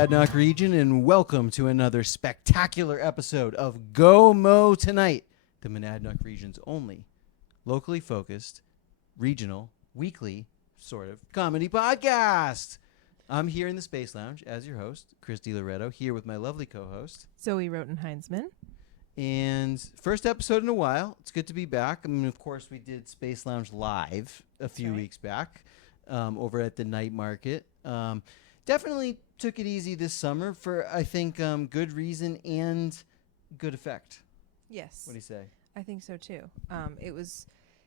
Monadnock region, and welcome to another spectacular episode of Go Mo Tonight, the Monadnock region's only locally focused, regional, weekly sort of comedy podcast. I'm here in the Space Lounge as your host, Chris DiLoretto, here with my lovely co-host, Zoe Roten-Heinzman. And first episode in a while. It's good to be back. I mean, of course, we did Space Lounge live a few weeks back over at the night market. Definitely took it easy this summer for, I think, good reason and good effect. Yes. What do you say? I think so, too. It was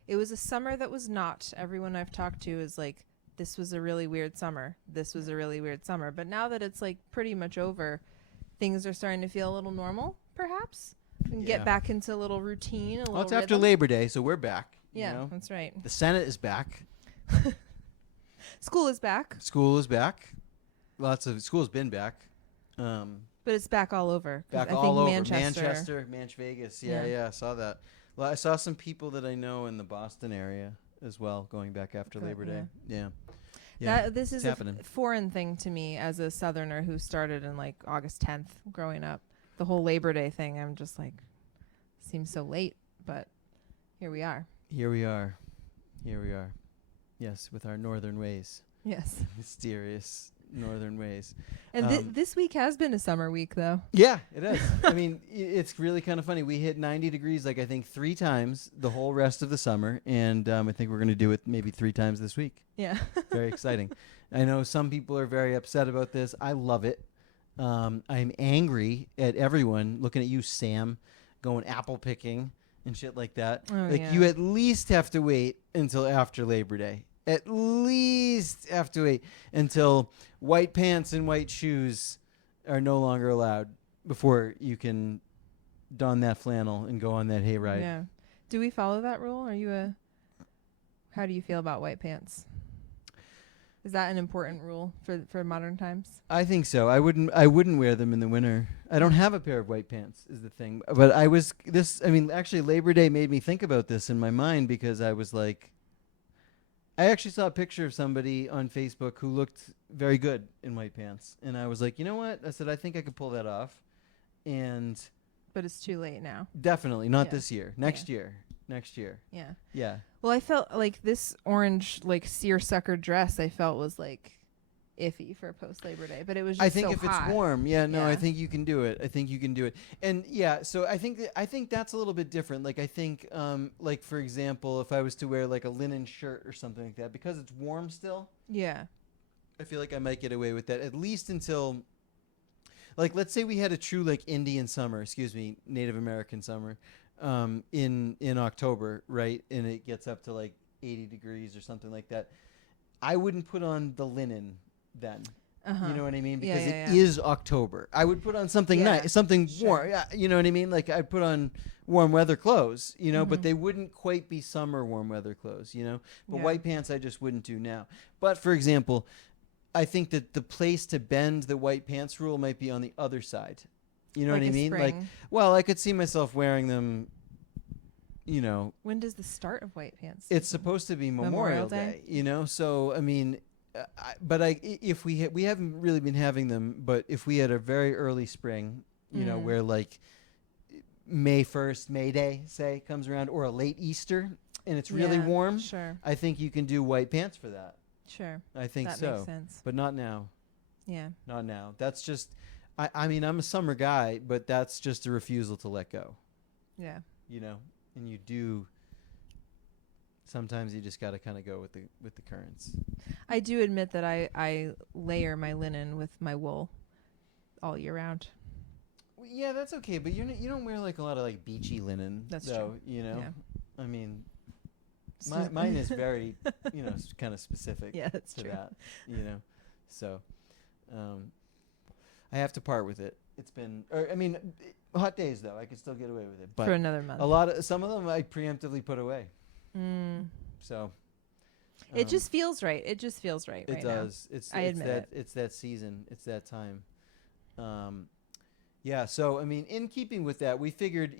a summer that was not. Everyone I've talked to is like, this was a really weird summer. This was a really weird summer. But now that it's like pretty much over, things are starting to feel a little normal, perhaps. We can get back into a little routine, a little it's rhythm. after Labor Day, so we're back. Yeah, you know? that's right. The Senate is back. School is back. School is back. School's been back. But it's back all over. Back I all think over. Manchester, Vegas. Yeah, I saw that. Well, I saw some people that I know in the Boston area as well going back after Labor Day. Yeah. This is a foreign thing to me as a Southerner who started in like August 10th growing up. The whole Labor Day thing, I'm just like, seems so late, but here we are. Here we are. Yes, with our northern ways. Yes. Mysterious northern ways. And this week has been a summer week, though. Yeah, it is. I mean, it's really kind of funny. We hit 90 degrees, like I think 3 times the whole rest of the summer, and I think we're going to do it maybe 3 times this week. Yeah. Very exciting. I know some people are very upset about this. I love it. I'm angry at everyone. Looking at you, Sam, going apple picking and shit like that. You at least have to wait until after Labor Day. At least have to wait until white pants and white shoes are no longer allowed before you can don that flannel and go on that hayride. Yeah. Do we follow that rule? How do you feel about white pants? Is that an important rule for modern times? I think so. I wouldn't wear them in the winter. I don't have a pair of white pants is the thing. But actually Labor Day made me think about this in my mind because I was like, I actually saw a picture of somebody on Facebook who looked very good in white pants. And I was like, you know what? I said, I think I could pull that off. But it's too late now. Definitely. Not this year. Next year. Yeah. Yeah. Well, I felt like this orange, like, seersucker dress I felt was, like, iffy for post-Labor Day. But it was just I think so if hot. it's warm, I think you can do it. And, so I think that's a little bit different. Like, I think, like, for example, if I was to wear, like, a linen shirt or something like that, because it's warm still. Yeah. I feel like I might get away with that, at least until, like, let's say we had a true, like, Native American summer. In October, right? And it gets up to like 80 degrees or something like that. I wouldn't put on the linen then. You know what I mean? Because it is October. I would put on something nice, something warm. Yeah, you know what I mean? Like I'd put on warm weather clothes, but they wouldn't quite be summer warm weather clothes, But white pants I just wouldn't do now. But for example, I think that the place to bend the white pants rule might be on the other side. You know what I mean? Spring. Like, I could see myself wearing them, When does the start of white pants? It's supposed to be Memorial Day, So, I mean, if we haven't really been having them, but if we had a very early spring, where like May 1st, May Day, say, comes around, or a late Easter, and it's really warm, sure. I think you can do white pants for that. Sure. I think that so. Makes sense. But not now. Yeah. Not now. That's just... I mean, I'm a summer guy, but that's just a refusal to let go. Yeah. And you do. Sometimes you just got to kind of go with the currents. I do admit that I layer my linen with my wool all year round. Well, yeah, that's okay, but you don't wear like a lot of like beachy linen. That's true. Yeah. I mean, mine is very, kind of specific. Yeah, that's to true. That, So, I have to part with it. It's been, hot days though. I could still get away with it, but for another month. Some of them I preemptively put away. So, it just feels right. It just feels right. It does. Now. I admit it. It's that season. It's that time. Yeah. So I mean, in keeping with that, we figured,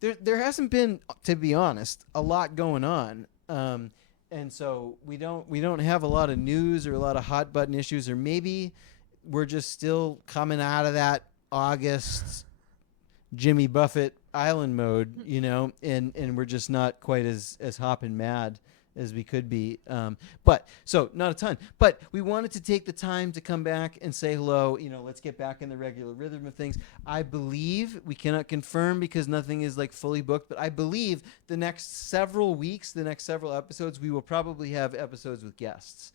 there hasn't been, to be honest, a lot going on. And so we don't have a lot of news or a lot of hot button issues, or maybe we're just still coming out of that August Jimmy Buffett island mode, you know, and we're just not quite as hopping mad as we could be. But so not a ton, but we wanted to take the time to come back and say hello. You know, let's get back in the regular rhythm of things. I believe, we cannot confirm because nothing is like fully booked, but I believe the next several weeks, the next several episodes, we will probably have episodes with guests.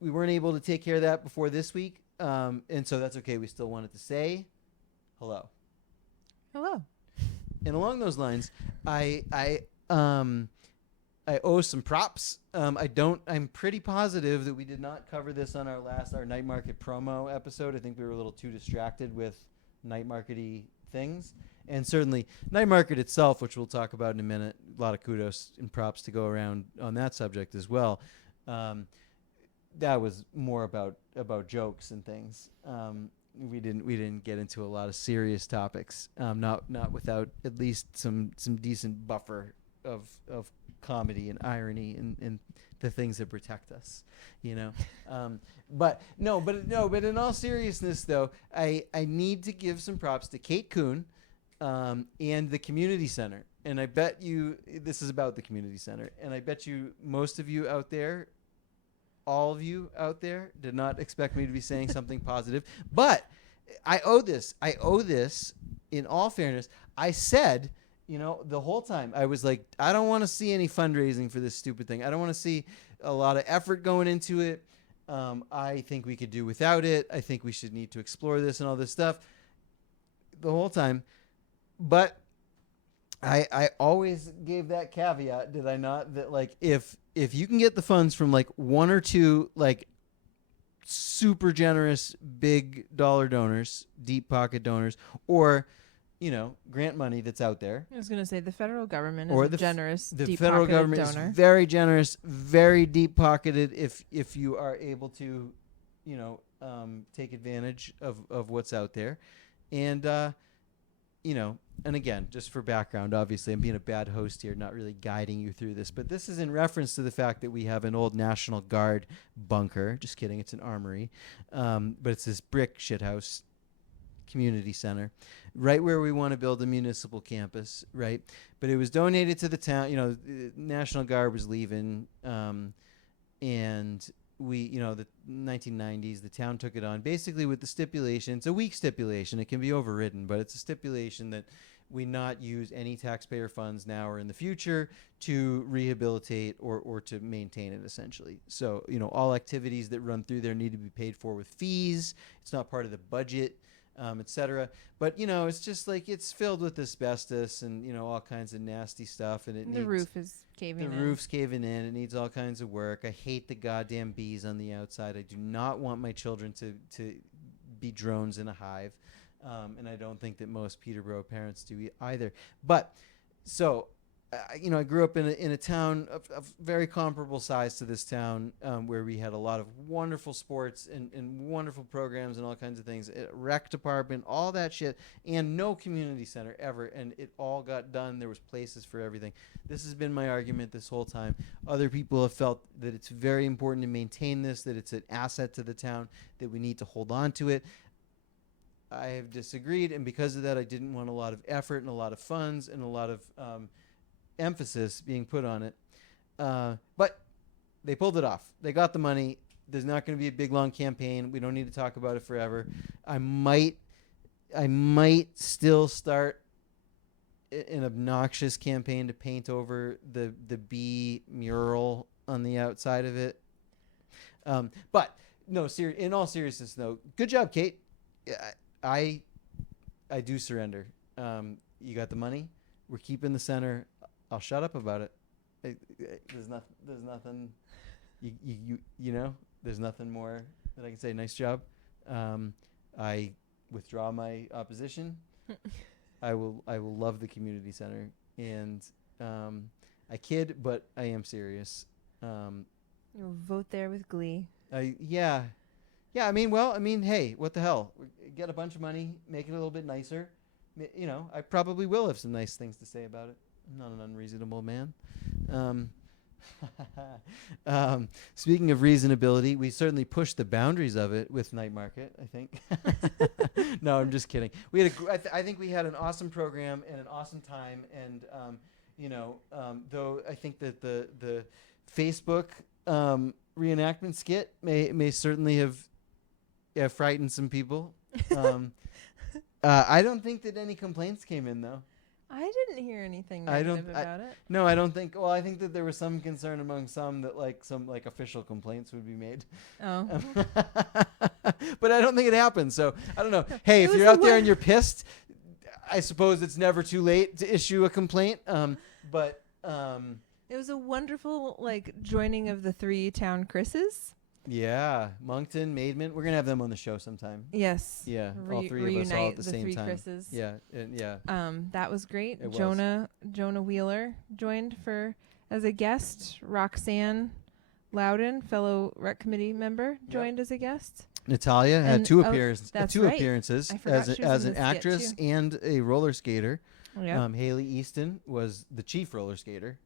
We weren't able to take care of that before this week. And so that's okay. We still wanted to say hello. Hello. And along those lines, I owe some props. I'm pretty positive that we did not cover this on our night market promo episode. I think we were a little too distracted with night market-y things. And certainly night market itself, which we'll talk about in a minute, a lot of kudos and props to go around on that subject as well. That was more about jokes and things. We didn't get into a lot of serious topics. Not without at least some decent buffer of comedy and irony and the things that protect us, you know. But in all seriousness though, I need to give some props to Kate Coon and the community center. And I bet you this is about the community center. And I bet you most of you out there, all of you out there, did not expect me to be saying something positive. But I owe this in all fairness. I said, you know, the whole time I was like, I don't want to see any fundraising for this stupid thing. I don't want to see a lot of effort going into it. I think we could do without it. I think we should need to explore this and all this stuff the whole time. But I always gave that caveat, did I not? That like if you can get the funds from like one or two like super generous big dollar donors, deep pocket donors, or you know, grant money that's out there. I was going to say the federal government or is a generous, the deep federal pocketed government donor. is very generous, very deep pocketed. If you are able to, you know, take advantage of what's out there, and you know, and again, just for background, obviously, I'm being a bad host here, not really guiding you through this, but this is in reference to the fact that we have an old National Guard bunker. Just kidding, it's an armory, but it's this brick shithouse community center, right where we want to build a municipal campus, right? But it was donated to the town. You know, the National Guard was leaving, and we, you know, the 1990s, the town took it on basically with the stipulation. It's a weak stipulation. It can be overridden, but it's a stipulation that we not use any taxpayer funds now or in the future to rehabilitate or to maintain it, essentially. So, you know, all activities that run through there need to be paid for with fees. It's not part of the budget, etc. But, you know, it's just like it's filled with asbestos and, you know, all kinds of nasty stuff. And The roof is caving in. The roof's caving in. It needs all kinds of work. I hate the goddamn bees on the outside. I do not want my children to be drones in a hive. And I don't think that most Peterborough parents do either. But so, you know, I grew up in a town of very comparable size to this town, where we had a lot of wonderful sports and wonderful programs and all kinds of things, rec department, all that shit, and no community center ever. And it all got done. There was places for everything. This has been my argument this whole time. Other people have felt that it's very important to maintain this, that it's an asset to the town, that we need to hold on to it. I have disagreed, and because of that, I didn't want a lot of effort and a lot of funds and a lot of emphasis being put on it. But they pulled it off. They got the money. There's not going to be a big, long campaign. We don't need to talk about it forever. I might still start an obnoxious campaign to paint over the bee mural on the outside of it. But no, in all seriousness, though, good job, Kate. I do surrender. You got the money. We're keeping the center. I'll shut up about it. There's nothing. You know. There's nothing more that I can say. Nice job. I withdraw my opposition. I will love the community center, and I kid, but I am serious. You'll vote there with glee. Yeah. I mean, hey, what the hell? Get a bunch of money, make it a little bit nicer. You know, I probably will have some nice things to say about it. I'm not an unreasonable man. Speaking of reasonability, we certainly pushed the boundaries of it with Night Market, I think. No, I'm just kidding. We had I think we had an awesome program and an awesome time. And, though I think that the Facebook reenactment skit may certainly have frightened some people. I don't think that any complaints came in, though. I didn't hear anything negative about it. No, I don't think. Well, I think that there was some concern among some that some official complaints would be made. Oh. But I don't think it happened. So I don't know. Hey, if you're out there and you're pissed, I suppose it's never too late to issue a complaint. But it was a wonderful joining of the 3 town Chris's. Yeah, Moncton, Maidment. We're gonna have them on the show sometime. Yes. Yeah, all 3 of us all at the same 3 time. Chris's. Yeah, yeah. That was great. It was. Jonah Wheeler joined as a guest. Roxanne Loudon, fellow rec committee member, joined as a guest. Natalia had And- two oh, appearances I forgot as she was in an the skit, actress too. and a roller skater. Yeah. Haley Easton was the chief roller skater.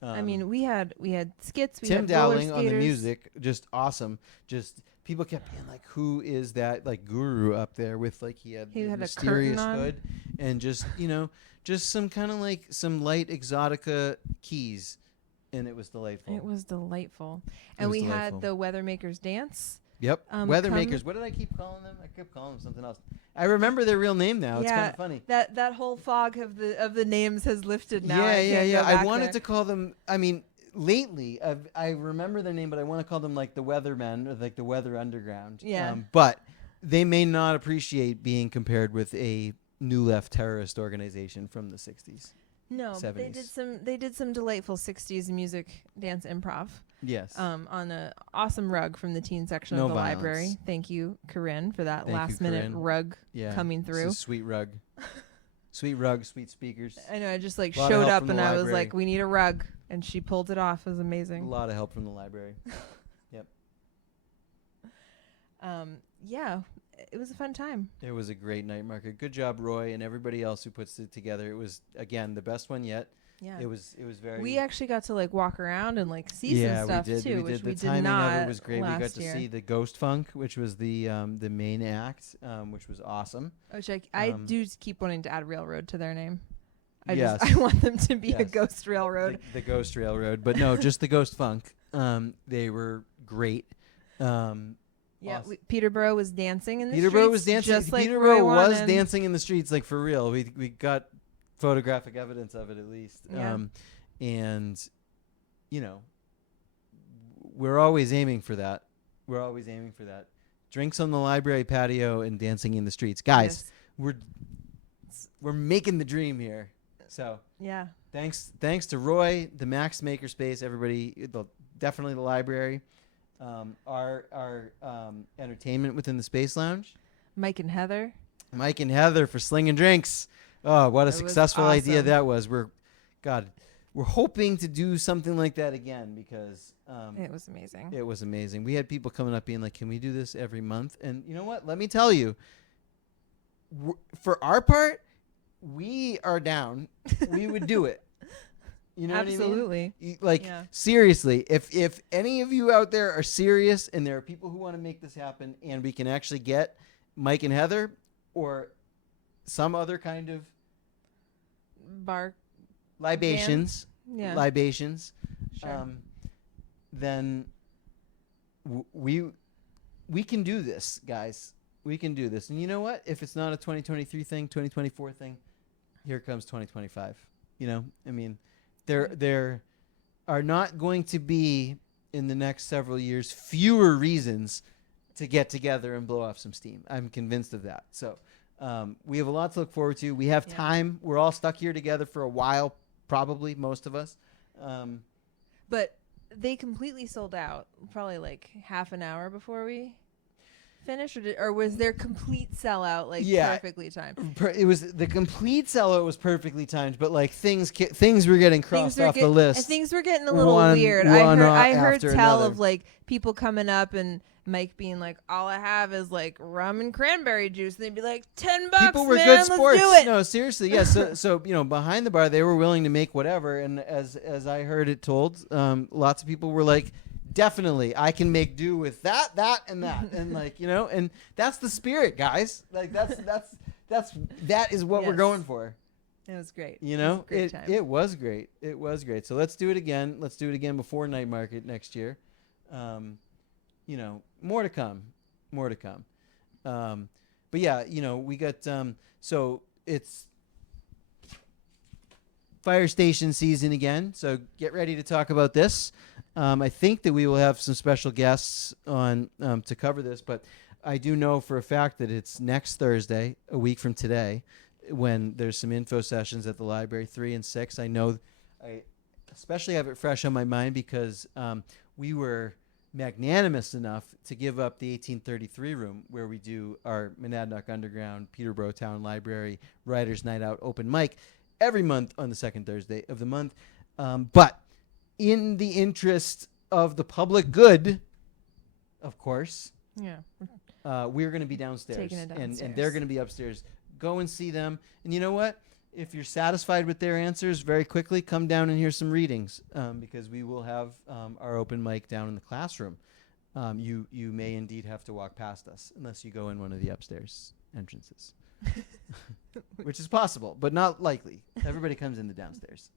I mean, we had skits. We Tim had roller Dowling on the skaters. music, just awesome. Just people kept being like, "Who is that guru up there with he had He the had a mysterious curtain on. hood and just just some kind of some light exotica keys," and it was delightful. It was delightful, and was we delightful. had the Weathermakers dance. Yep, come- Weathermakers. What did I keep calling them? I kept calling them something else. I remember their real name now. It's Yeah, kind of funny. That whole fog of the names has lifted now. Yeah. I wanted there. to call them. I mean, lately I remember their name, but I want to call them the Weathermen or the Weather Underground. Yeah. But they may not appreciate being compared with a New Left terrorist organization from the 60s. No, but 70s. they did some delightful 60s music dance improv. Yes. On an awesome rug from the teen section No of the violence. library. Thank you, Corinne, for that Thank you, last minute Corinne. rug Yeah. coming It's through. a sweet rug. Sweet rug, sweet speakers. I know. I just Lot of showed help up from and the I was library. like, "We need a rug," and she pulled it off. It was A amazing. lot of help from the library. Yeah, it was a fun time. It was a great night market. Good job, Roy, and everybody else who puts it together. It was, again, the best one yet. Yeah. It was very. We actually got to walk around and see some stuff we did. too, we which did. we The did timing not of it was great. We got last to year. see the Ghost Funk, which was the main act, which was awesome. Which I um, do keep wanting to add railroad to their name. Yes. I want them to be a Yes. ghost railroad. The Ghost Railroad, but no, just the Ghost Funk. They were great. Yeah, awesome. Peterborough was dancing in the Peterborough streets. was dancing. Just like Peterborough Roy was wanted. dancing in the streets, for real. We got photographic evidence of it at least. Yeah. And we're always aiming for that. Drinks on the library patio and dancing in the streets, guys. Yes. We're making the dream here. So Yeah. thanks to Roy, the Max Makerspace, everybody, definitely the library, our entertainment within the Space Lounge, Mike and Heather. Mike and Heather for slinging drinks. Oh, what a That was successful idea awesome. that was. We're hoping to do something like that again because It was amazing. it was amazing. We had people coming up being like, "Can we do this every month?" And you know what? Let me tell you, for our part, we are down. We would do it. You know Absolutely. what I mean? Yeah. Seriously, if any of you out there are serious and there are people who want to make this happen and we can actually get Mike and Heather or some other kind of Bar. libations, Yeah. Sure. then we can do this, guys. We can do this. And you know what? If it's not a 2023 thing, 2024 thing, here comes 2025. I mean, there are not going to be in the next several years fewer reasons to get together and blow off some steam. I'm convinced of that. So we have a lot to look forward to. We have Yeah. time. We're all stuck here together for a while, probably most of us. But they completely sold out probably half an hour before we finish, or was there complete sellout, like perfectly timed? It was the complete sellout was perfectly timed, but like things were getting crossed off the list. And things were getting a little weird. I heard tell of like people coming up and Mike being like, all I have is like rum and cranberry juice, and they'd be like, $10. People were man, good let's sports. Do it. No, seriously, yes. So behind the bar, they were willing to make whatever, and as I heard it told, lots of people were like, definitely, I can make do with that, and that, and like and that's the spirit, guys. Like that is what we're going for. It was great. It was great. It was great. So let's do it again. Let's do it again before night market next year. More to come. But yeah, we got so it's fire station season again. So get ready to talk about this. I think that we will have some special guests on to cover this, but I do know for a fact that it's next Thursday, a week from today, when there's some info sessions at the library, 3 and 6. I know I especially have it fresh on my mind because we were magnanimous enough to give up the 1833 room where we do our Monadnock Underground Peterborough Town Library Writers Night Out open mic every month on the second Thursday of the month. But in the interest of the public good, of course, we're going to be downstairs, and they're going to be upstairs. Go and see them. And you know what? If you're satisfied with their answers, very quickly come down and hear some readings because we will have our open mic down in the classroom. You may indeed have to walk past us unless you go in one of the upstairs entrances, which is possible, but not likely. Everybody comes in the downstairs.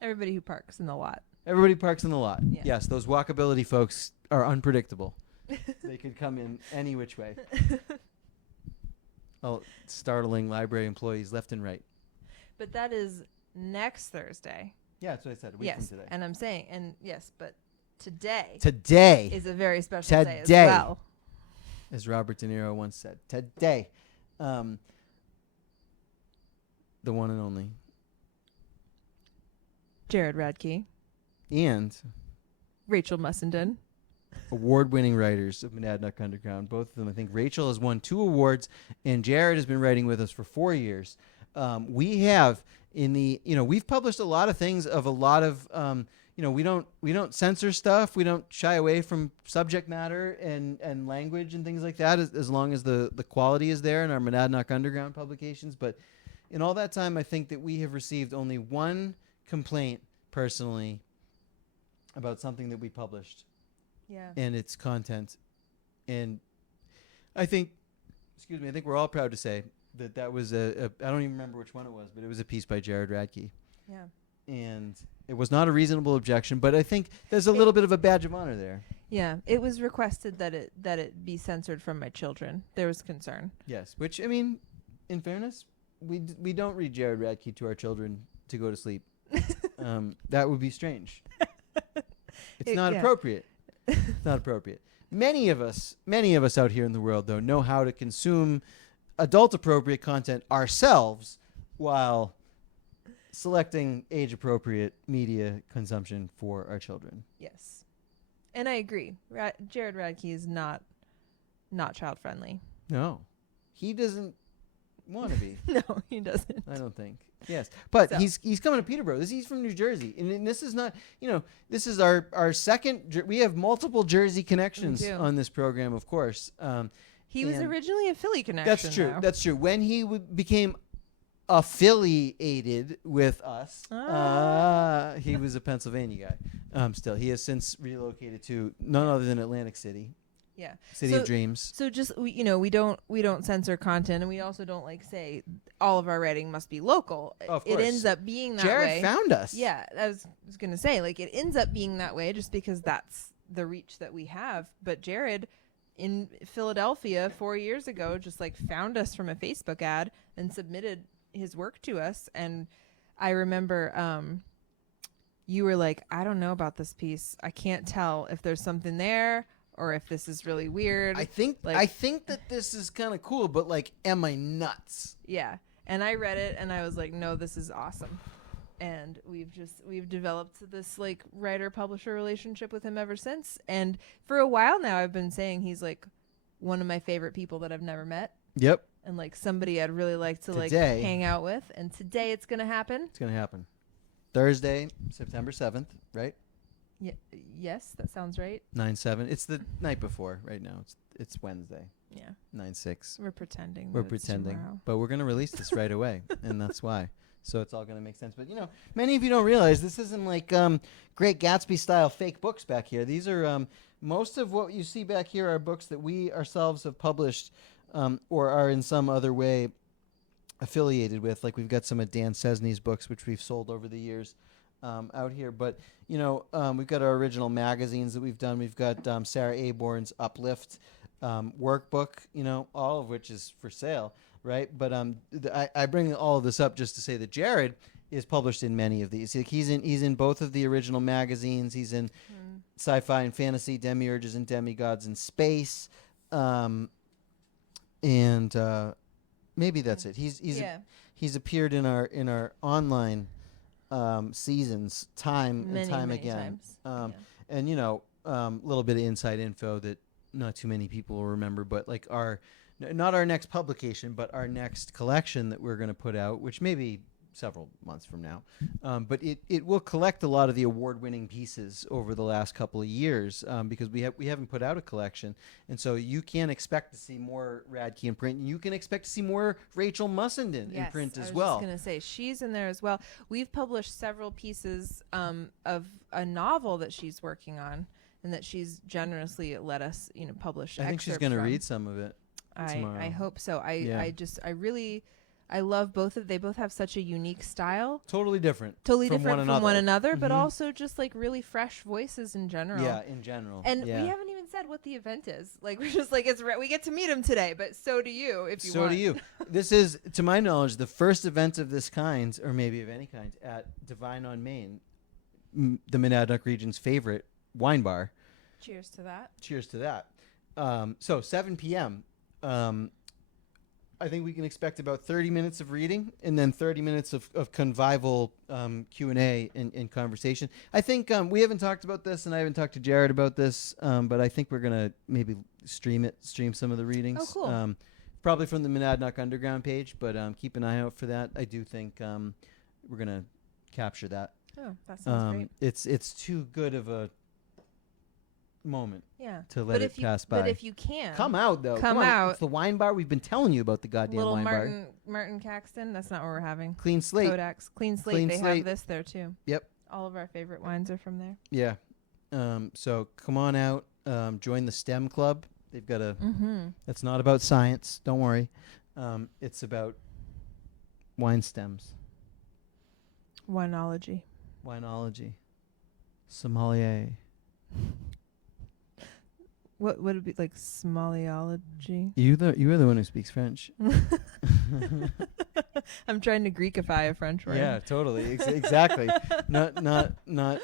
Everybody who parks in the lot. Everybody parks in the lot. Yeah. Yes, those walkability folks are unpredictable. They could come in any which way. Startling library employees left and right. But that is next Thursday. Yeah, that's what I said. A week from today. And I'm saying, but today is a very special day as well. As Robert De Niro once said, today, the one and only Jared Radke and Rachel Mussenden, award-winning writers of Monadnock Underground. Both of them, I think Rachel has won 2 awards, and Jared has been writing with us for 4 years. We have we've published a lot of things of a lot of, we don't censor stuff. We don't shy away from subject matter and language and things like that as long as the quality is there in our Monadnock Underground publications. But in all that time, I think that we have received only one complaint personally about something that we published. Yeah. And its content. And I think we're all proud to say that was I don't even remember which one it was, but it was a piece by Jared Radke. Yeah. And it was not a reasonable objection, but I think there's a little bit of a badge of honor there. Yeah. It was requested that it be censored from my children. There was concern. Yes. Which, I mean, in fairness, we don't read Jared Radke to our children to go to sleep. That would be strange. It's not appropriate. It's not appropriate. Many of us out here in the world, though, know how to consume adult-appropriate content ourselves while selecting age-appropriate media consumption for our children. Yes. And I agree. Jared Radke is not child-friendly. No. He doesn't want to be. No, he doesn't. I don't think. Yes. But he's coming to Peterborough. He's from New Jersey. And this is not, this is our second. We have multiple Jersey connections on this program, of course. He was originally a Philly connection. That's true. That's true. When he became affiliated with us, he was a Pennsylvania guy. Still, he has since relocated to none other than Atlantic City. Yeah. City of Dreams. So just we don't censor content, and we also don't say all of our writing must be local. Oh, of course. It ends up being that Jared way. Jared found us. Yeah, I was gonna say it ends up being that way just because that's the reach that we have. But Jared in Philadelphia 4 years ago just found us from a Facebook ad and submitted his work to us, and I remember you were like, I don't know about this piece. I can't tell if there's something there or if this is really weird. I think that this is kind of cool, but am I nuts? Yeah. And I read it and I was like, no, this is awesome. And we've developed this writer publisher relationship with him ever since. And for a while now I've been saying he's one of my favorite people that I've never met. Yep. And like somebody I'd really like to like Today. hang out with. And today it's going to happen. It's going to happen. Thursday, September 7th, right? Yes, that sounds right. 9/7. It's the night before right now. It's Wednesday. Yeah. 9/6. We're pretending. We're that it's pretending. tomorrow. But we're going to release this right away. And that's why. So it's all going to make sense. But, many of you don't realize this isn't like Great Gatsby style fake books back here. These are most of what you see back here are books that we ourselves have published or are in some other way affiliated with. Like we've got some of Dan Cesney's books, which we've sold over the years out here. But, we've got our original magazines that we've done. We've got Sarah Aborn's Uplift workbook, all of which is for sale. Right. But I bring all of this up just to say that Jared is published in many of these. Like he's in both of the original magazines. He's in Sci-Fi and Fantasy, Demiurges and Demigods in Space. And maybe that's it. He's appeared in our online seasons time and time again. And a little bit of inside info that not too many people will remember, but like not our next publication, but our next collection that we're going to put out, which may be several months from now. But it will collect a lot of the award-winning pieces over the last couple of years because we haven't put out a collection. And so you can expect to see more Radke in print. You can expect to see more Rachel Mussenden in print as well. I was just going to say, she's in there as well. We've published several pieces of a novel that she's working on and that she's generously let us publish. I think she's going to read some of it. I hope so. I love both they both have such a unique style. Totally different from one another, but mm-hmm. also just like really fresh voices in general. Yeah, in general. And we haven't even said what the event is. Like we're just like we get to meet him today, but so do you if you want. So do you. This is, to my knowledge, the first event of this kind, or maybe of any kind, at Divine on Main, the Monadnock region's favorite wine bar. Cheers to that. Cheers to that. So 7 p.m. I think we can expect about 30 minutes of reading and then 30 minutes of convivial Q&A and conversation. I think we haven't talked about this, and I haven't talked to Jared about this, but I think we're going to maybe stream some of the readings. Oh, cool. Probably from the Monadnock Underground page, but keep an eye out for that. I do think we're going to capture that. Oh, that sounds great. It's too good of a moment to let it pass by. But if you can come out though, come out. It's the wine bar. We've been telling you about the goddamn Little wine bar. Martin Caxton. That's not what we're having. Clean Slate. Kodak's Clean Slate. They have this there too. Yep. All of our favorite wines are from there. Yeah. So come on out. Join the STEM club. They've got a. It's not about science. Don't worry. It's about wine stems. Winology. Sommelier. What would it be like? Sommeliology. You are the one who speaks French. I'm trying to Greekify a French word. Yeah, totally. Exactly. not the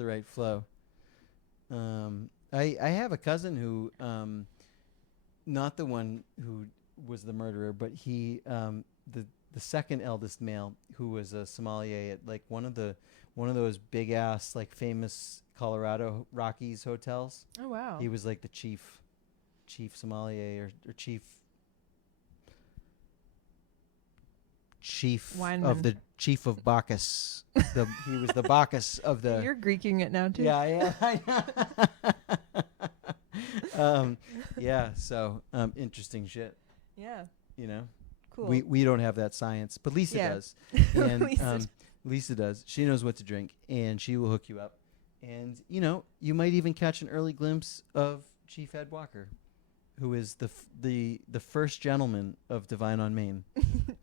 right flow. I have a cousin who, not the one who was the murderer, but he, the second eldest male who was a sommelier at like one of those big ass like famous Colorado Rockies hotels. Oh wow. He was like the chief sommelier or chief Wineman. of the chief of Bacchus. He was the Bacchus of the. You're Greeking it now too. Yeah, yeah. So interesting shit. Yeah. Cool. We don't have that science, but Lisa does. And Lisa does. She knows what to drink, and she will hook you up. And you might even catch an early glimpse of Chief Ed Walker, who is the first gentleman of Divine on Main.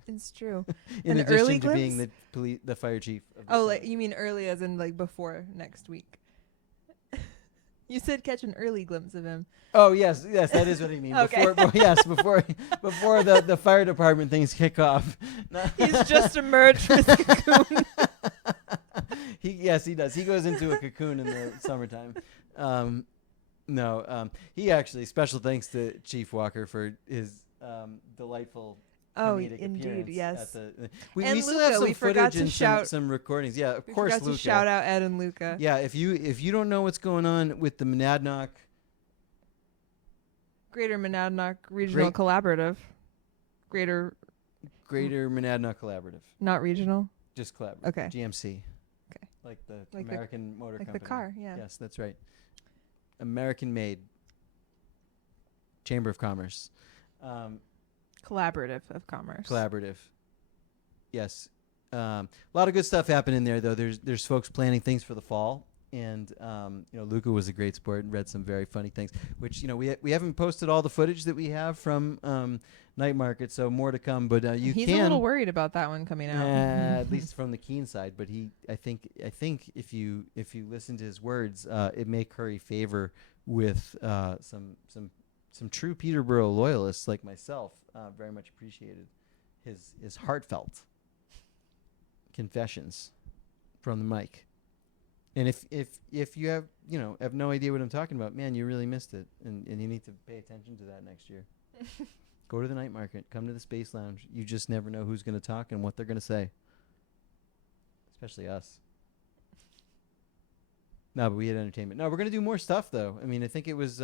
It's true. In addition to being the fire chief. Like you mean early as in like before next week? You said catch an early glimpse of him. Oh yes, that is what I mean. Okay. Before the fire department things kick off. He's just emerged from his cocoon. He does. He goes into a cocoon in the summertime. He actually, special thanks to Chief Walker for his delightful comedic indeed, appearance. Yes. We still have some footage and some recordings. Yeah, of course, Luca. Luca. To shout out Ed and Luca. Yeah, if you don't know what's going on with the Monadnock Greater Monadnock Regional Collaborative. Greater Monadnock Collaborative. Not regional. Just collaborative. Okay. GMC. Okay. Like the Like American Motor like Company. the car, yeah. Yes, that's right. American made. Chamber of Commerce. Collaborative of Commerce. Collaborative. Yes. A lot of good stuff happening there, though. There's folks planning things for the fall. And, Luca was a great sport and read some very funny things, which, we haven't posted all the footage that we have from Night Market, so more to come. But He's a little worried about that one coming out. at least from the Keen side. But I think if you listen to his words, it may curry favor with some true Peterborough loyalists like myself. Very much appreciated his heartfelt confessions from the mic. And if you have no idea what I'm talking about, man, you really missed it, and you need to pay attention to that next year. Go to the Night Market, come to the Space Lounge. You just never know who's going to talk and what they're going to say, especially us. No, but we had entertainment. No, we're going to do more stuff though. I mean, I think it was.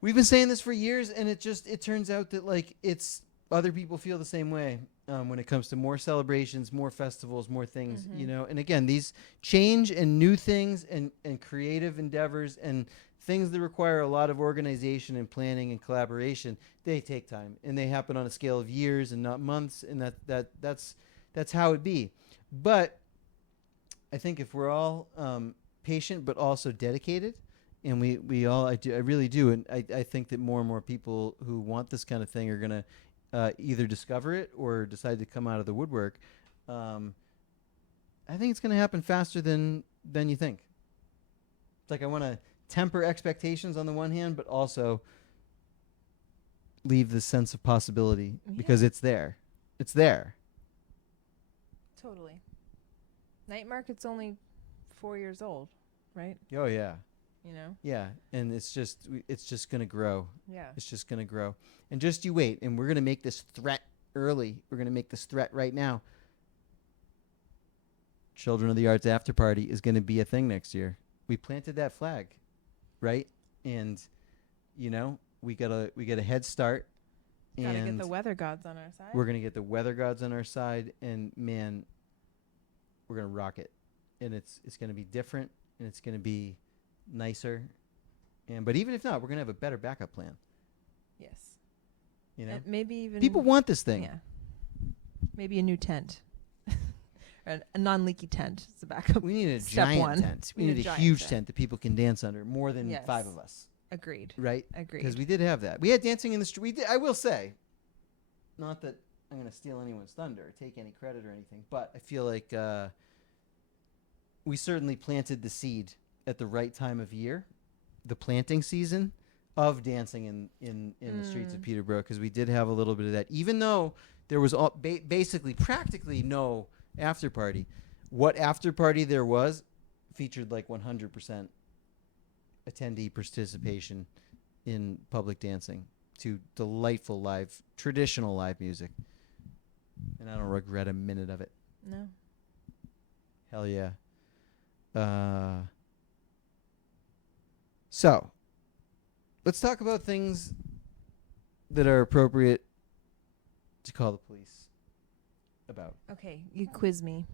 We've been saying this for years, and it turns out that it's other people feel the same way. When it comes to more celebrations, more festivals, more things, and again, these change and new things and creative endeavors and things that require a lot of organization and planning and collaboration, they take time and they happen on a scale of years and not months. And that's how it be. But I think if we're all patient, but also dedicated, and we all, I really do. And I think that more and more people who want this kind of thing are going to, either discover it or decide to come out of the woodwork. I think it's going to happen faster than you think. It's like I want to temper expectations on the one hand, but also leave the sense of possibility because it's there. It's there. Totally. Night Market's only 4 years old, right? Oh yeah. Yeah, and it's just going to grow. Yeah. It's just going to grow. And just you wait, and we're going to make this threat early. We're going to make this threat right now. Children of the Arts After Party is going to be a thing next year. We planted that flag, right? And we got a head start. Gotta get the weather gods on our side. We're going to get the weather gods on our side, and man, we're going to rock it. And it's going to be different, and it's going to be nicer, but even if not, we're gonna have a better backup plan. Yes. Maybe even people want this thing. Yeah. Maybe a new tent, a non-leaky tent. It's a backup. We need a giant tent. We need a huge tent that people can dance under. More than 5 of us. Agreed. Right. Agreed. Because we did have that. We had dancing in the street. I will say, not that I'm gonna steal anyone's thunder or take any credit or anything, but I feel like we certainly planted the seed at the right time of year, the planting season of dancing in the streets of Peterborough, because we did have a little bit of that. Even though there was basically practically no after party, what after party there was featured 100% attendee participation in public dancing to delightful traditional live music. And I don't regret a minute of it. No. Hell yeah. So, let's talk about things that are appropriate to call the police about. Okay, you quiz me.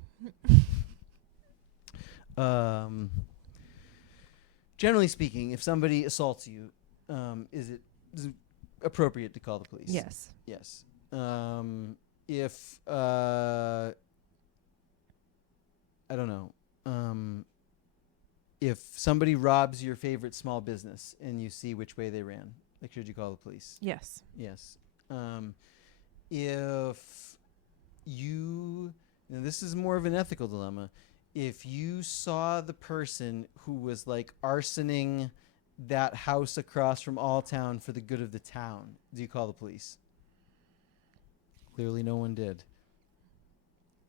Generally speaking, if somebody assaults you, is it appropriate to call the police? Yes. Yes. If I don't know. If somebody robs your favorite small business and you see which way they ran, should you call the police? Yes. Yes. If you, this is more of an ethical dilemma. If you saw the person who was arsoning that house across from Alltown for the good of the town, do you call the police? Clearly no one did.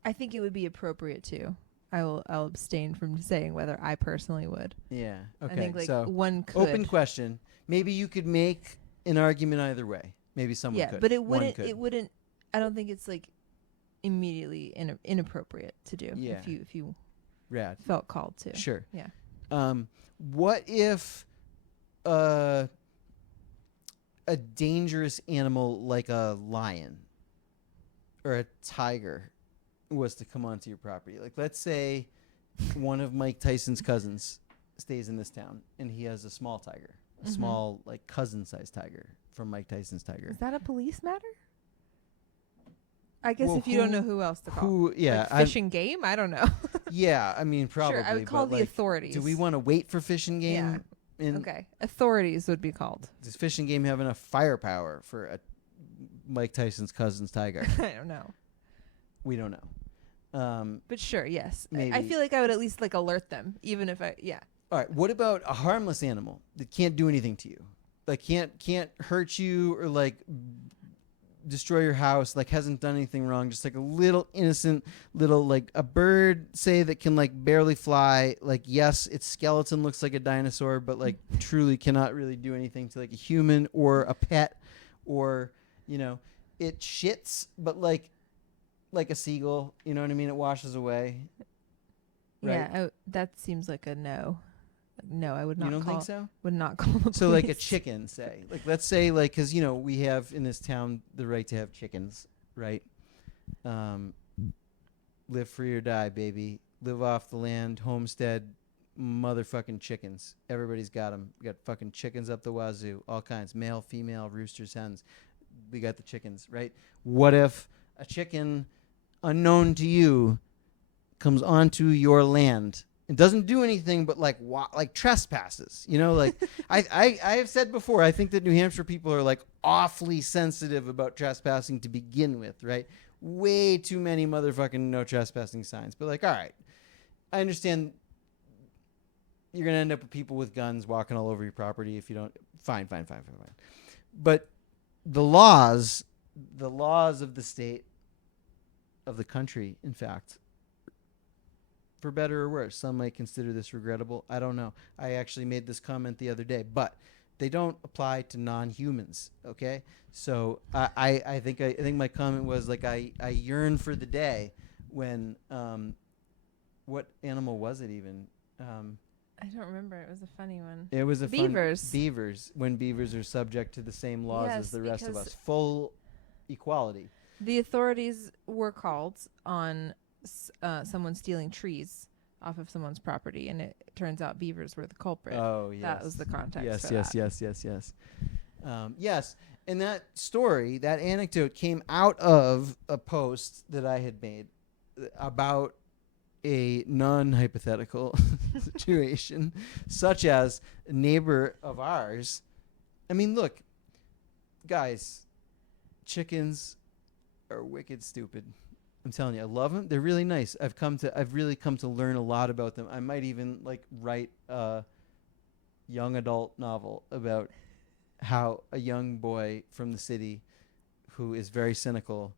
I think it would be appropriate to. I'll abstain from saying whether I personally would. Yeah. Okay. I think so one could. Open question. Maybe you could make an argument either way. Maybe someone could. Yeah, but it wouldn't. It wouldn't. I don't think it's immediately inappropriate to do. Yeah. If you Rad. felt called to. Sure. Yeah. What if a dangerous animal like a lion or a tiger was to come onto your property, like let's say one of Mike Tyson's cousins stays in this town and he has a small tiger, a small like cousin-sized tiger from Mike Tyson's tiger. Is that a police matter? I guess Well, if you don't know who else to call. Who? Yeah, Like fish and game? I don't know. yeah. I mean, probably. Sure, I would call but, the like, authorities. do we want to wait for Fish and Game? Yeah. Okay. Authorities would be called. Does Fish and Game have enough firepower for a Mike Tyson's cousin's tiger? I don't know. We don't know. But sure, yes. Maybe. I feel like I would at least like alert them, even if yeah. All right. What about a harmless animal that can't do anything to you? Like can't hurt you or like destroy your house, like hasn't done anything wrong, just like a little innocent little like a bird, say, that can like barely fly, like yes, its skeleton looks like a dinosaur, but like truly cannot really do anything to like a human or a pet, or it shits, but like a seagull, you know what I mean? It washes away. Right? Yeah, that seems like a no. No, I would not. You don't think so? Would not call the police. So like a chicken, say, like let's say like, because we have in this town the right to have chickens, right? Live free or die, baby. Live off the land, homestead, motherfucking chickens. Everybody's got them. We got fucking chickens up the wazoo, all kinds, male, female, roosters, hens. We got the chickens, right? What if a chicken unknown to you comes onto your land? It doesn't do anything but like trespasses, like I have said before, I think that New Hampshire people are like awfully sensitive about trespassing to begin with, right? Way too many motherfucking no trespassing signs. But like, all right, I understand you're going to end up with people with guns walking all over your property if you don't. Fine. But the laws of the state, of the country, in fact, for better or worse, some might consider this regrettable. I don't know. I actually made this comment the other day, but they don't apply to non-humans. Okay, so I think my comment was like I yearn for the day when what animal was it even? I don't remember. It was a funny one. It was a beavers. Beavers, when beavers are subject to the same laws as the rest of us, full equality. The authorities were called on someone stealing trees off of someone's property, and it turns out beavers were the culprit. Oh, yes. That was the context. Yes. Yes. And that story, that anecdote, came out of a post that I had made about a non-hypothetical situation, such as a neighbor of ours. I mean, look, guys, chickens are wicked stupid. I'm telling you, I love them. They're really nice. I've really come to learn a lot about them. I might even like write a young adult novel about how a young boy from the city who is very cynical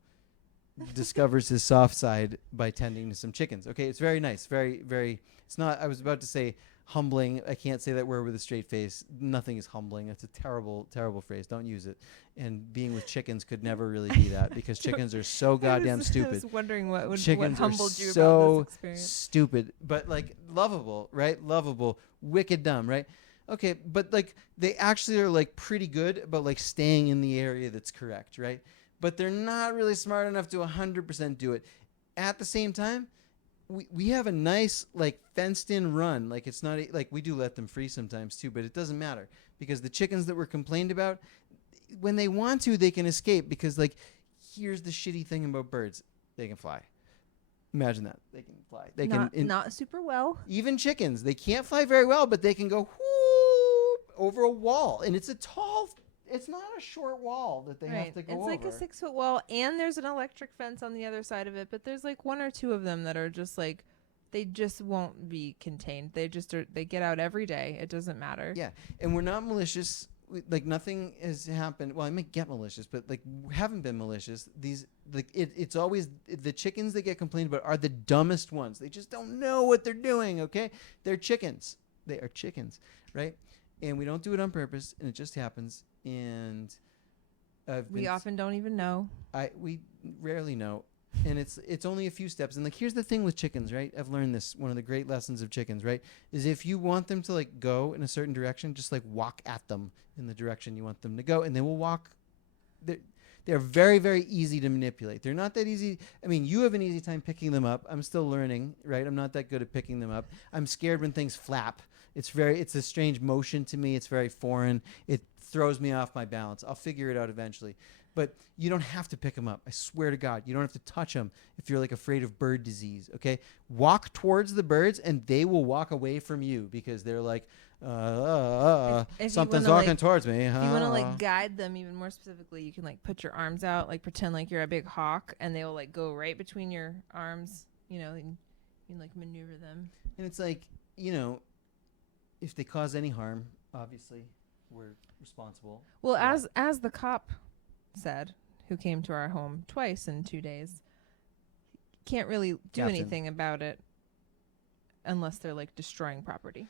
discovers his soft side by tending to some chickens. Okay, it's very nice. Very, very. It's not. I was about to say humbling. I can't say that word with a straight face. Nothing is humbling. It's a terrible, terrible phrase. Don't use it. And being with chickens could never really be that, because chickens are so goddamn stupid. I was wondering what chickens humbled you so about this experience. Stupid, but like lovable, right? Lovable, wicked dumb, right? Okay, but like they actually are like pretty good about like staying in the area that's correct, right? But they're not really smart enough to 100% do it. At the same time, we have a nice like fenced in run. Like it's not like we do let them free sometimes too, but it doesn't matter, because the chickens that were complained about, when they want to, they can escape, because like here's the shitty thing about birds. They can fly. Imagine that. They can fly. They not super well. Even chickens, they can't fly very well, but they can go whoop over a wall, and it's not a short wall that they have to go over. It's like a 6-foot wall, and there's an electric fence on the other side of it, but there's like one or two of them that are just like, they just won't be contained. They just are, they get out every day. It doesn't matter. Yeah. And we're not malicious. Like nothing has happened. Well, I might get malicious, but like we haven't been malicious. These like it's always the chickens that get complained about are the dumbest ones. They just don't know what they're doing. Okay, they're chickens. They are chickens, right? And we don't do it on purpose, and it just happens. And we often don't even know. We rarely know. And it's only a few steps. And like, here's the thing with chickens, right? I've learned this. One of the great lessons of chickens, right, is if you want them to like go in a certain direction, just like walk at them in the direction you want them to go, and they will walk. They're very, very easy to manipulate. They're not that easy. I mean, you have an easy time picking them up. I'm still learning, right? I'm not that good at picking them up. I'm scared when things flap. It's a strange motion to me. It's very foreign. It throws me off my balance. I'll figure it out eventually. But you don't have to pick them up. I swear to God, you don't have to touch them if you're like afraid of bird disease. Okay, walk towards the birds, and they will walk away from you because they're like, If something's you wanna, walking like, towards me. If you want to like guide them even more specifically, you can like put your arms out, like pretend like you're a big hawk, and they will like go right between your arms. You know, and you can like maneuver them. And it's like, you know, if they cause any harm, obviously we're responsible. Well, Yeah. as the cop said, who came to our home twice in 2 days, can't really do Captain. anything about it unless they're like destroying property,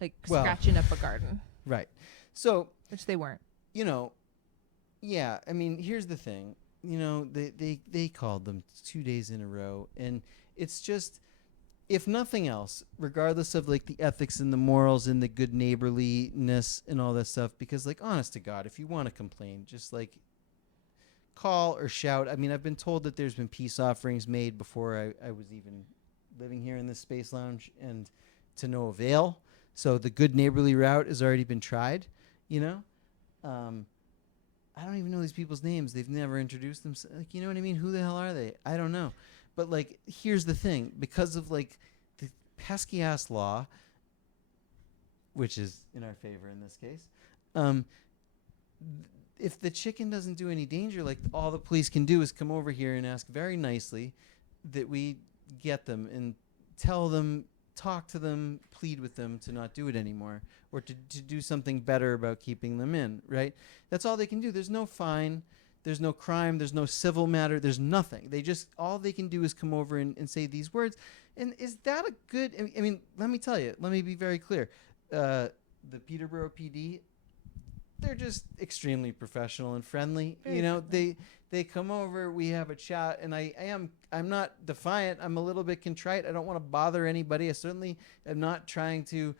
like Well, scratching up a garden, Right. So, which they weren't. you know, yeah, I mean, here's the thing. You know, they called them 2 days in a row, and it's just, if nothing else, regardless of like the ethics and the morals and the good neighborliness and all that stuff, because like, honest to God, if you want to complain, just like call or shout. I mean, I've been told that there's been peace offerings made before I was even living here in this space lounge, and to no avail. So the good neighborly route has already been tried, you know? I don't even know these people's names. They've never introduced themselves. Like, you know what I mean? Who the hell are they? I don't know. But like, here's the thing. Because of like the pesky ass law, which is in our favor in this case, if the chicken doesn't do any danger, like all the police can do is come over here and ask very nicely that we get them and tell them, talk to them, plead with them to not do it anymore, or to do something better about keeping them in, right? That's all they can do. There's no fine, there's no crime, there's no civil matter, there's nothing. They just, all they can do is come over and say these words. And is that a good, I mean, let me tell you, let me be very clear. The Peterborough PD, they're just extremely professional and friendly. Very you know, friendly. they come over, we have a chat, and I'm not defiant. I'm a little bit contrite. I don't want to bother anybody. I certainly am not trying to,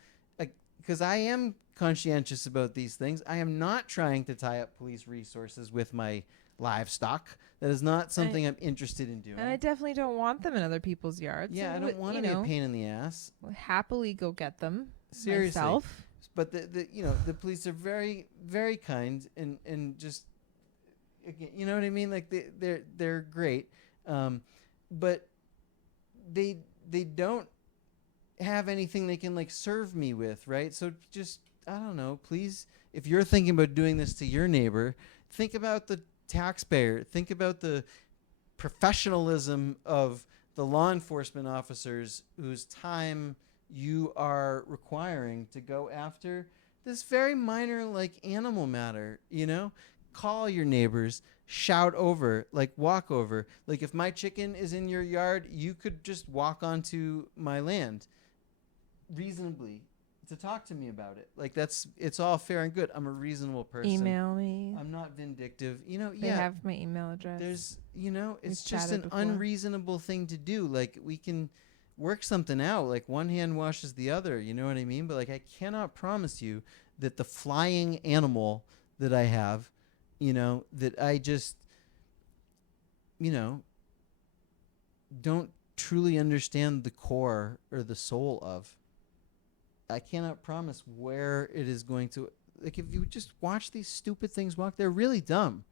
because I am conscientious about these things. I am not trying to tie up police resources with my livestock. That is not something I'm interested in doing. And I definitely don't want them in other people's yards. Yeah, I And don't want to be a pain in the ass. Happily go get them Seriously. myself. But the police are very, very kind and just, you know what I mean? Like they're great. But they don't have anything they can like serve me with, right? So just, I don't know, please, if you're thinking about doing this to your neighbor, think about the taxpayer, think about the professionalism of the law enforcement officers whose time you are requiring to go after this very minor like animal matter, you know? Call your neighbors, shout over, like walk over. Like if my chicken is in your yard, you could just walk onto my land reasonably to talk to me about it. Like it's all fair and good. I'm a reasonable person. Email me. I'm not vindictive. You know, They yeah. have my email address. There's, you know, it's We've just an chatted before. unreasonable thing to do. Like we can work something out. Like one hand washes the other. You know what I mean? But like I cannot promise you that the flying animal that I have, you know, that I just, you know, don't truly understand the core or the soul of. I cannot promise where it is going to. Like if you just watch these stupid things walk, they're really dumb.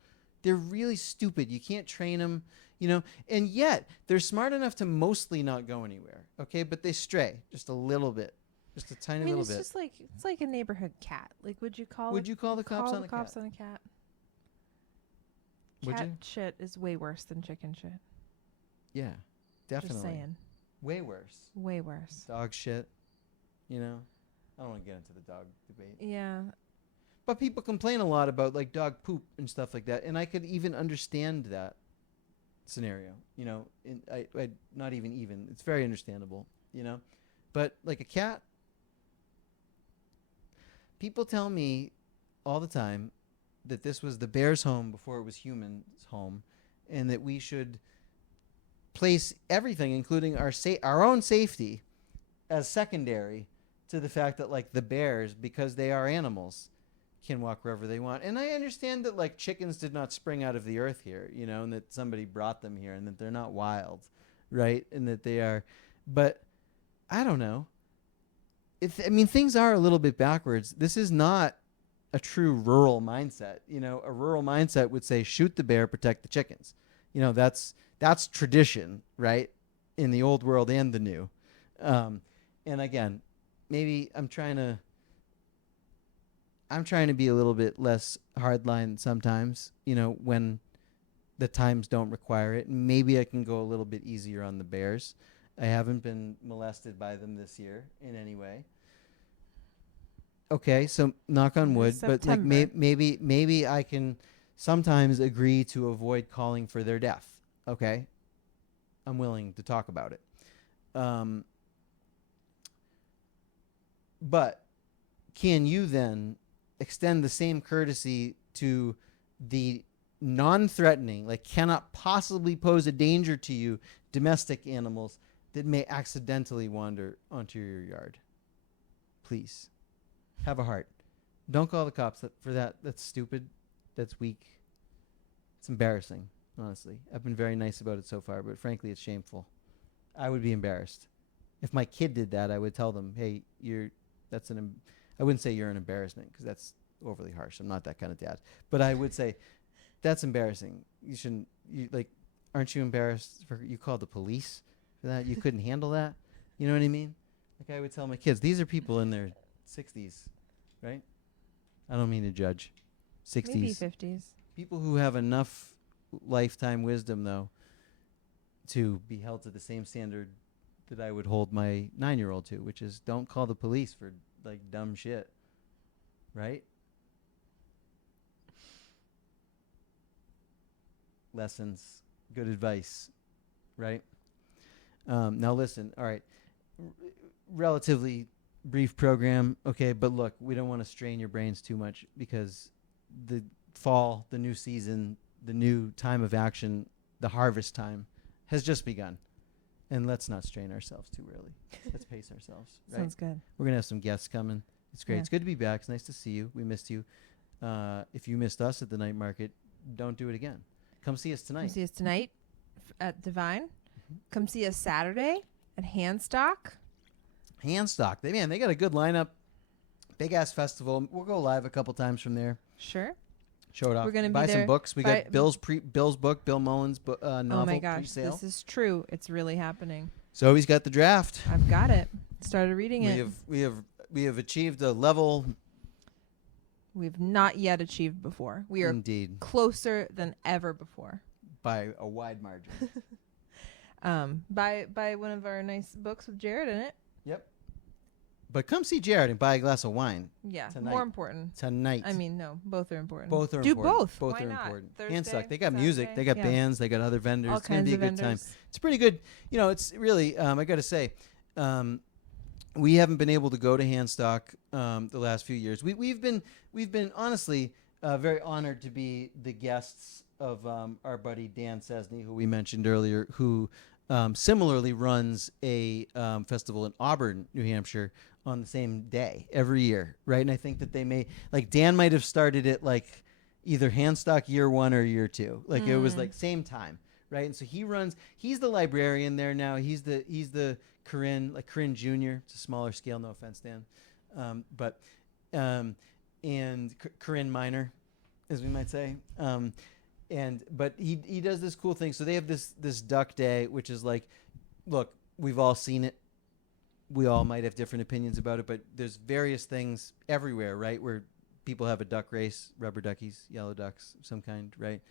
They're really stupid. You can't train them, you know, and yet they're smart enough to mostly not go anywhere. Okay, but they stray just a little bit, just a tiny little it's bit. just like it's like a neighborhood cat. Like, would you call? Would you call the cops on a cat? on a cat? Would Cat you? shit is way worse than chicken shit. Yeah, definitely. Just saying, Way worse. way worse. Dog shit. You know, I don't want to get into the dog debate. Yeah, But people complain a lot about like dog poop and stuff like that, and I could even understand that scenario. You know, I not even. It's very understandable. You know, but like a cat, people tell me all the time that this was the bear's home before it was human's home, and that we should place everything, including our own safety, as secondary to the fact that like the bears, because they are animals, can walk wherever they want. And I understand that like chickens did not spring out of the earth here, you know, and that somebody brought them here, and that they're not wild, right? And that they are, but I don't know. I mean, things are a little bit backwards. This is not a true rural mindset. You know, a rural mindset would say shoot the bear, protect the chickens. You know, that's tradition, right? In the old world and the new. And again, maybe I'm trying to be a little bit less hardline sometimes, you know, when the times don't require it. Maybe I can go a little bit easier on the bears. I haven't been molested by them this year in any way. Okay, so knock on wood, but like maybe I can sometimes agree to avoid calling for their death. Okay, I'm willing to talk about it. But can you then extend the same courtesy to the non-threatening, like cannot possibly pose a danger to you, domestic animals that may accidentally wander onto your yard? Please, have a heart. Don't call the cops for that. That's stupid. That's weak. It's embarrassing, honestly. I've been very nice about it so far, but frankly, it's shameful. I would be embarrassed. If my kid did that, I would tell them, hey, I wouldn't say you're an embarrassment, because that's overly harsh. I'm not that kind of dad. But I would say, that's embarrassing. You shouldn't, aren't you embarrassed you called the police for that? You couldn't handle that? You know what I mean? Like I would tell my kids, these are people in their 60s, right? I don't mean to judge. 60s. Maybe 50s. People who have enough lifetime wisdom, though, to be held to the same standard that I would hold my 9-year-old to, which is don't call the police for like dumb shit, right? Lessons, good advice, right? Now listen, all right, relatively brief program, okay, but look, we don't want to strain your brains too much, because the fall, the new season, the new time of action, the harvest time has just begun. And let's not strain ourselves too early. Let's pace ourselves. Right? Sounds good. We're going to have some guests coming. It's great. Yeah. It's good to be back. It's nice to see you. We missed you. If you missed us at the night market, don't do it again. Come see us tonight. Come see us tonight at Divine. Mm-hmm. Come see us Saturday at HANSTOCK. HANSTOCK. They got a good lineup. Big ass festival. We'll go live a couple times from there. Sure. Show it off. We're gonna buy be some there. books. We got Bill's book, Bill Mullen's novel. Oh my gosh, pre-sale. this is true. It's really happening. So he's got the draft. I've got it. Started reading it. We have achieved a level we've not yet achieved before. We are indeed closer than ever before. by a wide margin. By one of our nice books with Jared in it. Yep. But come see Jared and buy a glass of wine. Yeah, tonight. more important. Tonight. I mean, no, both are important. Both are Do important. both. Both Why are not? important. Thursday, HANSTOCK. They got Saturday. music. They got Yeah. bands. They got other vendors. All It's going to kinds be a of good time. vendors. It's pretty good. You know, it's really, I got to say, we haven't been able to go to HANSTOCK the last few years. We've been honestly very honored to be the guests of our buddy Dan Cesny, who we mentioned earlier, who similarly runs a festival in Auburn, New Hampshire, on the same day every year, right? And I think that Dan might have started it like either HANSTOCK year 1 or year 2. Like it was like same time, right? And so he's the librarian there now. He's the Corinne Jr. It's a smaller scale, no offense, Dan. And Corinne Minor, as we might say. But he does this cool thing. So they have this duck day, which is like, look, we've all seen it. We all might have different opinions about it, but there's various things everywhere, right? Where people have a duck race, rubber duckies, yellow ducks, some kind, right?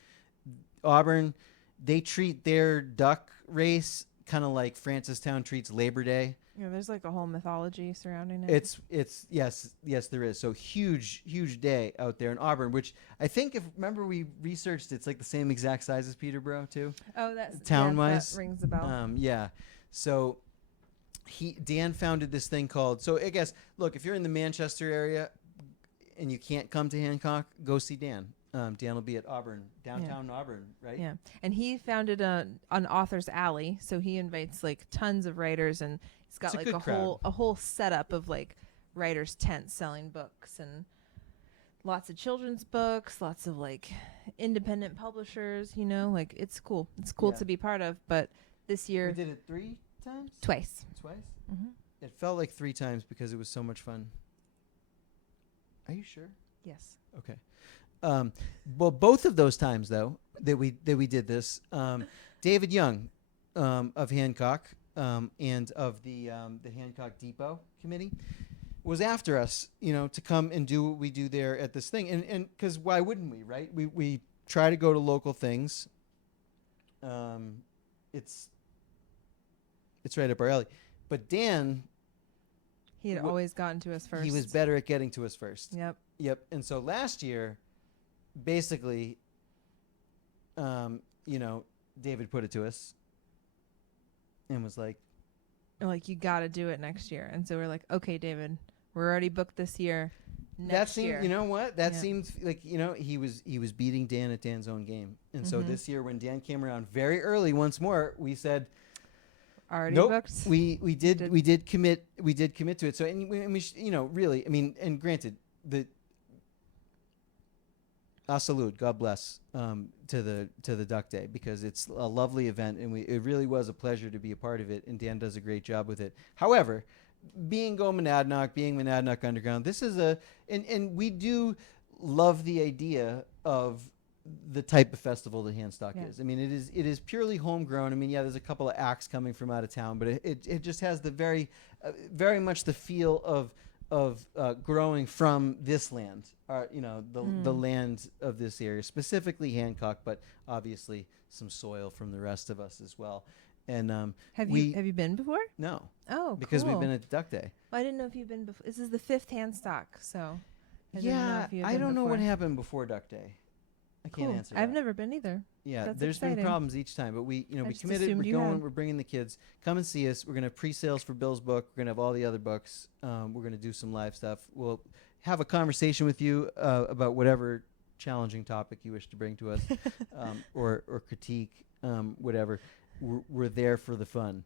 Auburn, they treat their duck race kind of like Francistown treats Labor Day. Yeah, there's like a whole mythology surrounding it. It's yes there is. So huge day out there in Auburn, which I think remember we researched, it's like the same exact size as Peterborough too. Oh, that's town-wise. that rings a bell. Yeah. So Dan founded this thing called. So I guess look, if you're in the Manchester area and you can't come to Hancock, go see Dan. Dan will be at Auburn, downtown Auburn, right? Yeah, and he founded an author's alley, so he invites like tons of writers, and he's got It's a like good crowd. a whole setup of like writers' tents selling books and lots of children's books, lots of like independent publishers. You know, like it's cool. It's cool Yeah. to be part of. But this We year, did it 3 times? twice. Twice? Mm-hmm. It felt like 3 times because it was so much fun. Are you sure? Yes. Okay. Well, both of those times though that we did this, David Young of Hancock and of the Hancock Depot Committee was after us, to come and do what we do there at this thing, and because why wouldn't we, right? We try to go to local things. It's right up our alley, but Dan, He had always gotten to us first. he was better at getting to us first. Yep. Yep. And so last year, basically, David put it to us and was like, Like, you got to do it next year. And so we're like, okay, David, we're already booked this year. Next year. you know what? That Yeah. seems like, he was beating Dan at Dan's own game. And so Mhm. this year when Dan came around very early once more, we said, Already nope, booked? we did commit to it. So, and we really, I mean, and granted, a salute, God bless, to the Duck Day, because it's a lovely event, and it really was a pleasure to be a part of it, and Dan does a great job with it. However, being MONADNOCK, being MONADNOCK Underground, this is and we love the idea of the type of festival that HANSTOCK is. I mean, it is purely homegrown. I mean, yeah, there's a couple of acts coming from out of town, but it just has the very much the feel of growing from this land, the land of this area, specifically Hancock, but obviously some soil from the rest of us as well. And Have you been before? no, Oh, because cool. we've been at Duck Day. Well, I didn't know if you've been before. This is the 5th HANSTOCK, so I didn't know Yeah, if you had I been don't know before. what happened before Duck Day. I can't Cool. answer. I've that. never been either. Yeah, That's there's exciting. been problems each time, but we I just committed. assumed We're you going. had. We're bringing the kids. Come and see us. We're gonna have pre-sales for Bill's book. We're gonna have all the other books. We're gonna do some live stuff. We'll have a conversation with you about whatever challenging topic you wish to bring to us, or critique, whatever. We're there for the fun.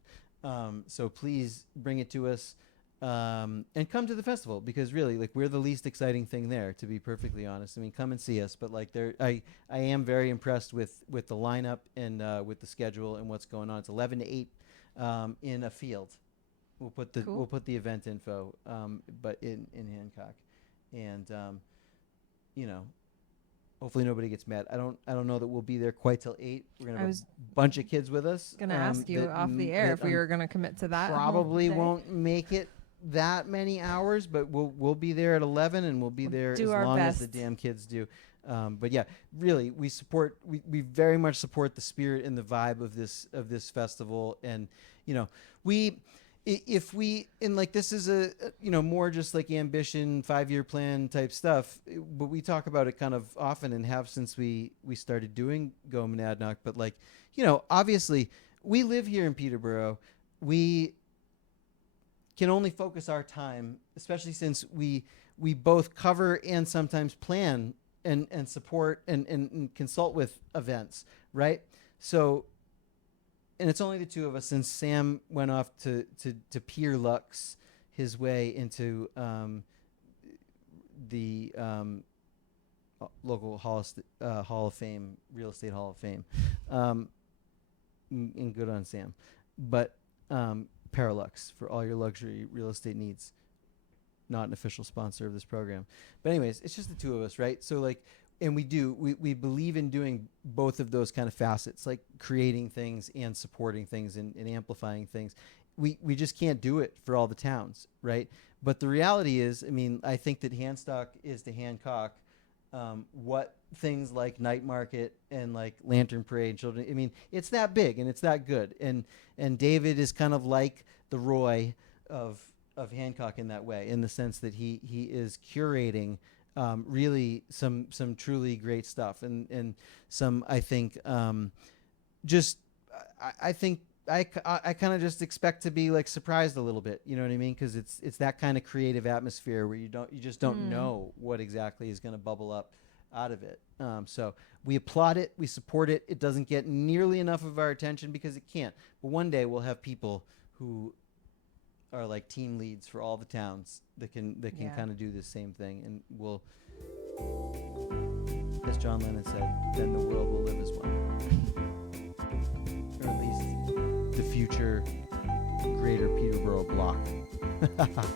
So please bring it to us. And come to the festival, because really, like, we're the least exciting thing there, to be perfectly honest. I mean, come and see us, but like, I am very impressed with the lineup and with the schedule and what's going on. It's 11 to 8 in a field. We'll put the event info, but in Hancock, and hopefully nobody gets mad. I don't know that we'll be there quite till 8. We're gonna have a bunch of kids with us. Gonna ask you off the air if we were gonna commit to that. Probably whole day. won't make it that many hours, but we'll be there at 11, and we'll be there as long as the damn kids do. But yeah, really, we very much support the spirit and the vibe of this festival, and if we this is a more just like ambition 5-year plan type stuff, but we talk about it kind of often and have since we started doing Go MONADNOCK. But obviously we live here in Peterborough. We can only focus our time, especially since we both cover and sometimes plan and support and consult with events, right? So, and it's only the two of us, since Sam went off to Pier Lux his way into the local Hall of Fame, Real Estate Hall of Fame, and good on Sam. But Paralux, for all your luxury real estate needs. Not an official sponsor of this program, but anyways, it's just the two of us, right? So and we believe in doing both of those kind of facets, like creating things and supporting things and amplifying things. We just can't do it for all the towns, right? But the reality is, I mean, I think that HANSTOCK is to Hancock what things like Night Market and like Lantern Parade and Children. I mean, it's that big and it's that good. And David is kind of like the Roy of Hancock in that way, in the sense that he is curating really some truly great stuff, and some, I think, I think I kind of just expect to be like surprised a little bit, you know what I mean? Because it's that kind of creative atmosphere where you just don't know what exactly is going to bubble up out of it. So we applaud it, we support it. It doesn't get nearly enough of our attention because it can't. But one day we'll have people who are like team leads for all the towns that can Yeah. kind of do the same thing, and we'll, as John Lennon said, then the world will live as one, or at least the future greater Peterborough block.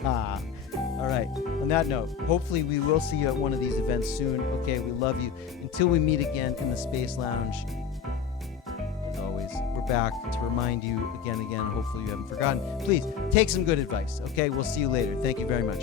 All right. On that note, hopefully we will see you at one of these events soon. Okay, we love you. Until we meet again in the Space Lounge, as always, we're back to remind you again. Hopefully you haven't forgotten. Please take some good advice. Okay, we'll see you later. Thank you very much.